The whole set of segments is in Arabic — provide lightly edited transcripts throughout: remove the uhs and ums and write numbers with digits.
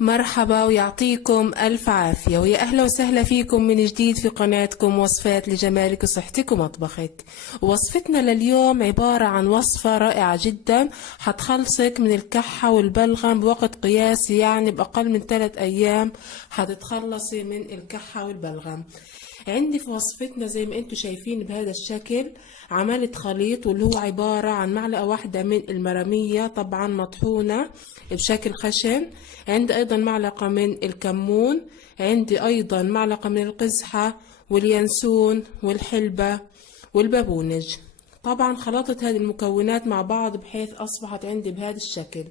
مرحبا ويعطيكم ألف عافية، ويا أهلا وسهلا فيكم من جديد في قناتكم وصفات لجمالك وصحتك ومطبخك. وصفتنا لليوم عبارة عن وصفة رائعة جدا، حتخلصك من الكحة والبلغم بوقت قياسي، يعني بأقل من 3 أيام حتتخلصي من الكحة والبلغم. عندي في وصفتنا زي ما انتم شايفين بهذا الشكل عملت خليط، واللي هو عبارة عن معلقة واحدة من المرامية طبعا مطحونة بشكل خشن، عندي ايضا معلقة من الكمون، عندي ايضا معلقة من القزحة واليانسون والحلبة والبابونج. طبعا خلطت هذه المكونات مع بعض بحيث اصبحت عندي بهذا الشكل.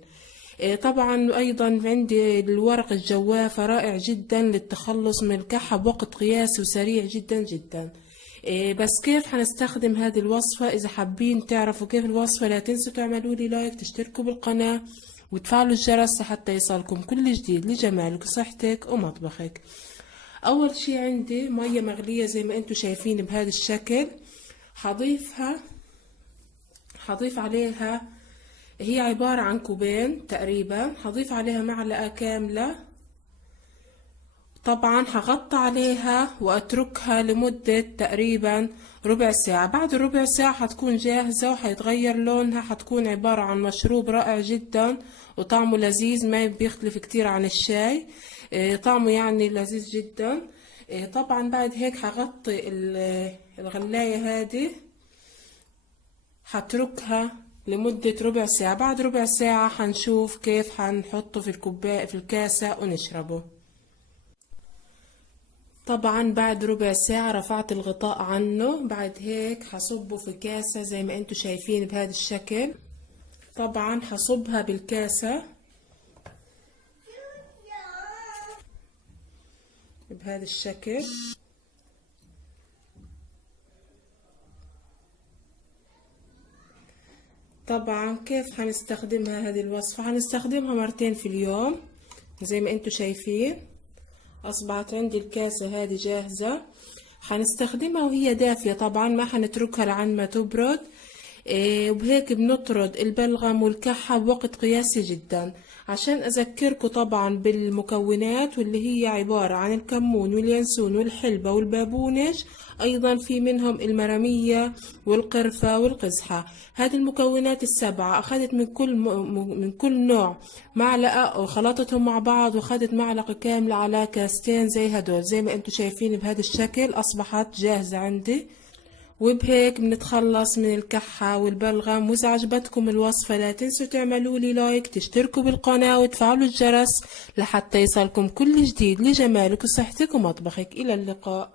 طبعا ايضا عندي الورق الجوافة رائع جدا للتخلص من الكحة بوقت قياسي وسريع جدا جدا. بس كيف حنستخدم هذه الوصفة؟ اذا حابين تعرفوا كيف الوصفة لا تنسوا تعملوا لي لايك، تشتركوا بالقناة وتفعلوا الجرس حتى يصلكم كل جديد لجمالك وصحتك ومطبخك. اول شي عندي مية مغلية زي ما انتم شايفين بهذا الشكل، حضيف عليها، هي عبارة عن كوبين تقريبا، هضيف عليها معلقة كاملة. طبعا هغطي عليها واتركها لمدة تقريبا ربع ساعة. بعد ربع ساعة هتكون جاهزة وهيتغير لونها، هتكون عبارة عن مشروب رائع جدا وطعمه لذيذ، ما بيختلف كتير عن الشاي، طعمه يعني لذيذ جدا. طبعا بعد هيك هغطي الغلاية هذه، هتركها لمدة ربع ساعة. بعد ربع ساعة هنشوف كيف هنحطه في الكوباية في الكاسة ونشربه. طبعا بعد ربع ساعة رفعت الغطاء عنه، بعد هيك هصبه في كاسة زي ما انتم شايفين بهذا الشكل. طبعا هصبها بالكاسة بهذا الشكل. طبعا كيف هنستخدمها هذه الوصفة؟ هنستخدمها مرتين في اليوم زي ما انتم شايفين. اصبحت عندي الكاسة هذه جاهزة، هنستخدمها وهي دافية، طبعا ما هنتركها لعند ما تبرد. وبهيك بنطرد البلغم والكحة بوقت قياسي جدا. عشان اذكركم طبعا بالمكونات، واللي هي عبارة عن الكمون واليانسون والحلبة والبابونج، ايضا في منهم المرامية والقرفة والقزحة. هذه المكونات السبعة اخذت من كل نوع معلقة وخلطتهم مع بعض، واخذت معلقة كاملة على كاستين زي هدول، زي ما انتم شايفين بهذا الشكل اصبحت جاهزة عندي. وبهيك بنتخلص من الكحة والبلغم. وإذا عجبتكم الوصفة لا تنسوا تعملوا لي لايك، تشتركوا بالقناة وتفعلوا الجرس لحتى يصلكم كل جديد لجمالك وصحتك ومطبخك. إلى اللقاء.